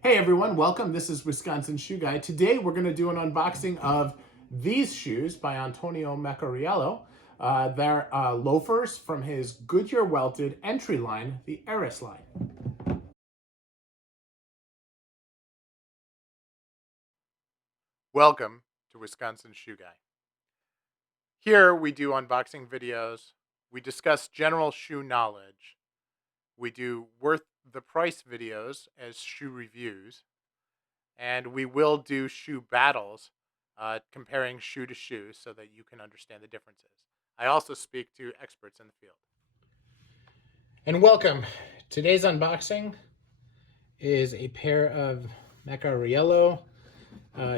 Hey everyone, welcome. This is Wisconsin Shoe Guy. Today we're going to do an unboxing of these shoes by Antonio MECCARIELLO. They're loafers from his Goodyear welted entry line, the Eris line. Welcome to Wisconsin Shoe Guy. Here we do unboxing videos, we discuss general shoe knowledge, we do worth the price videos as shoe reviews, and we will do shoe battles, comparing shoe to shoe so that you can understand the differences. I also speak to experts in the field. And welcome. Today's unboxing is a pair of MECCARIELLO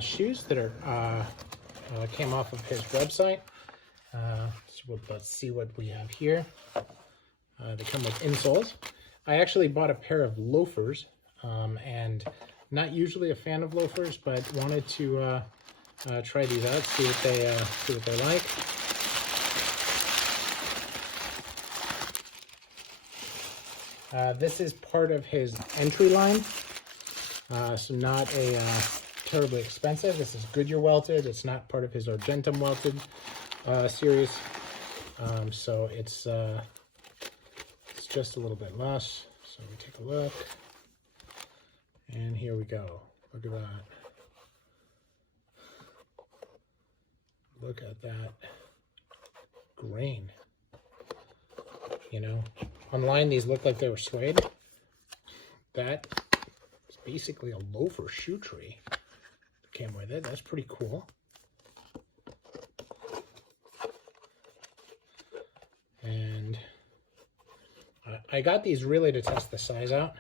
shoes that are came off of his website. So let's see what we have here. They come with insoles. I actually bought a pair of loafers, and not usually a fan of loafers, but wanted to try these out, see what they like. This is part of his entry line, so not a terribly expensive. This is Goodyear welted. It's not part of his Argentum welted series, so it's just a little bit less. So we take a look, and here we go. Look at that. Look at that grain. You know, online these look like they were suede. That is basically a loafer shoe tree that came with it. That's pretty cool. And I got these really to test the size out,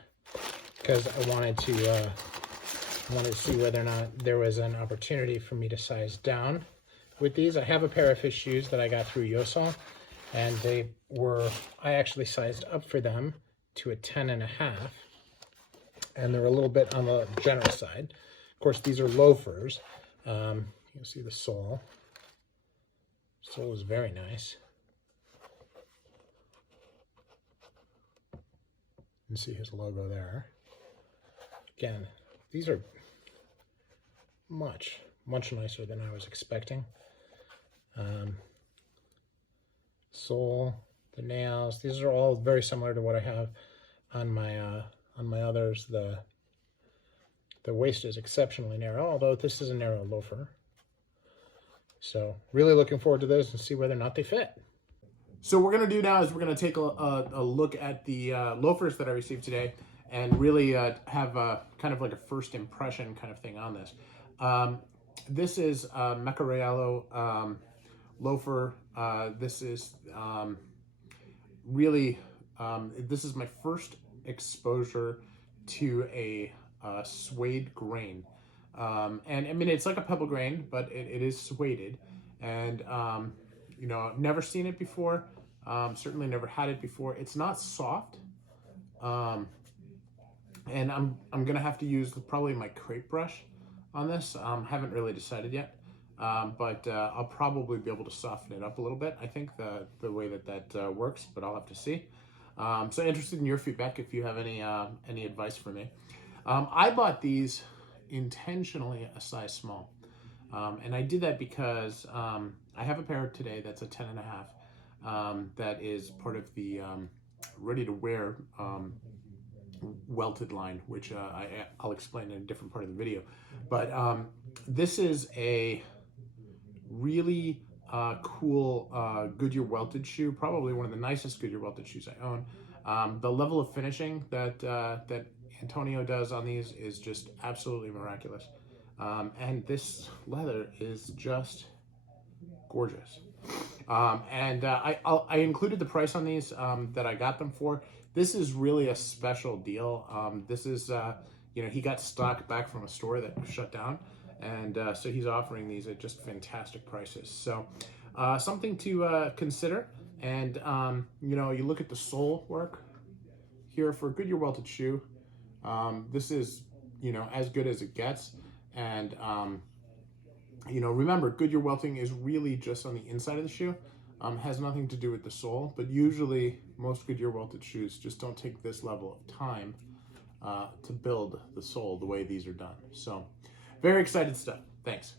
because I wanted to see whether or not there was an opportunity for me to size down with these. I have a pair of his shoes that I got through Yosol, and I actually sized up for them to a 10.5, and they're a little bit on the generous side. Of course, these are loafers. You can see the sole. Sole is very nice. You can see his logo there. Again, these are much nicer than I was expecting. Sole, the nails, these are all very similar to what I have on my others. The waist is exceptionally narrow, although this is a narrow loafer. So really looking forward to those and see whether or not they fit. So what we're going to do now is we're going to take a look at the loafers that I received today, and really have kind of like a first impression kind of thing on this. This is MECCARIELLO loafer. This is really, this is my first exposure to a suede grain. And I mean, it's like a pebble grain, but it is sueded. And, you know, I've never seen it before. Certainly never had it before. It's not soft. And I'm going to have to use probably my crepe brush on this. Haven't really decided yet. But I'll probably be able to soften it up a little bit, I think, the way that works, but I'll have to see. So interested in your feedback if you have any advice for me. I bought these intentionally a size small. And I did that because I have a pair today that's a 10.5 that is part of the ready-to-wear welted line, which I'll explain in a different part of the video. But this is a really cool Goodyear welted shoe, probably one of the nicest Goodyear welted shoes I own. The level of finishing that Antonio does on these is just absolutely miraculous. And this leather is just gorgeous. And I included the price on these that I got them for. This is really a special deal. This is, you know, he got stock back from a store that shut down. And so he's offering these at just fantastic prices. So something to consider. And, you know, you look at the sole work here for a Goodyear welted shoe. This is, you know, as good as it gets. And, you know, remember, Goodyear welting is really just on the inside of the shoe. Has nothing to do with the sole. But usually, most Goodyear welted shoes just don't take this level of time to build the sole the way these are done. So very excited stuff. Thanks.